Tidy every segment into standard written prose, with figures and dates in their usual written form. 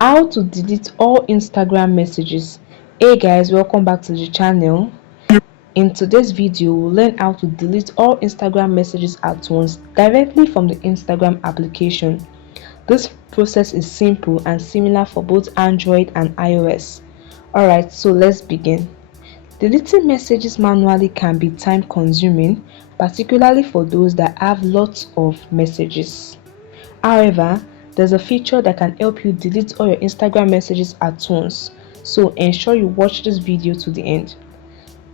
How to delete all Instagram messages. Hey guys, welcome back to the channel. In today's video, we'll learn how to delete all Instagram messages at once directly from the Instagram application. This process is simple and similar for both Android and iOS. Alright, so let's begin. Deleting messages manually can be time consuming, particularly for those that have lots of messages. However, there's a feature that can help you delete all your Instagram messages at once, so ensure you watch this video to the end.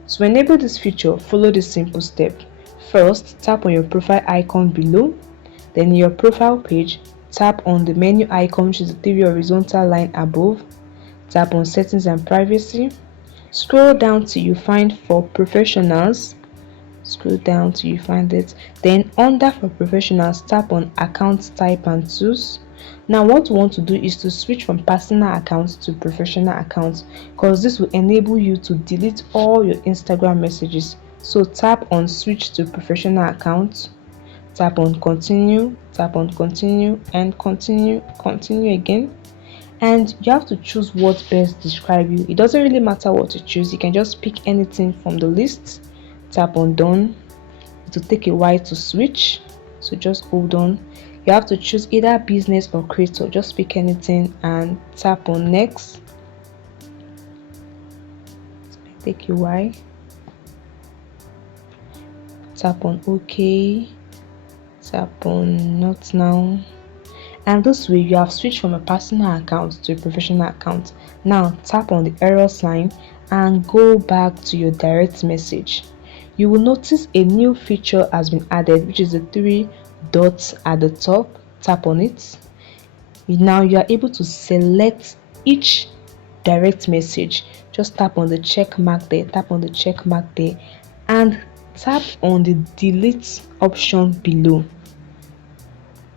To enable this feature, follow this simple step. First, tap on your profile icon below. Then in your profile page, tap on the menu icon, which is the three horizontal line above. Tap on settings and privacy. Scroll down till you find for professionals. Scroll down till you find it. Then under for professionals, tap on account type and tools. Now what we want to do is to switch from personal accounts to professional accounts, because this will enable you to delete all your Instagram messages. So tap on switch to professional account, tap on continue, and continue again. And you have to choose what best describe you. It doesn't really matter what you choose, you can just pick anything from the list. Tap on done. It will take a while to switch, so just hold on. You have to choose either business or creator. Just pick anything and tap on next. Take a while. Tap on OK. Tap on not now. And this way you have switched from a personal account to a professional account. Now tap on the arrow sign and go back to your direct message. You will notice a new feature has been added, which is the three dots at the top. Tap on it. Now you are able to select each direct message. Just tap on the check mark there, and tap on the delete option below.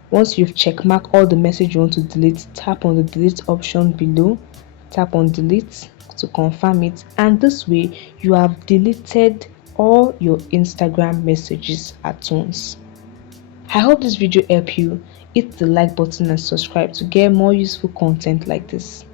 Once you've check mark all the message you want to delete, tap on the delete option below, tap on delete to confirm it, and this way you have deleted all your Instagram messages at once. I hope this video helped you. Hit the like button and subscribe to get more useful content like this.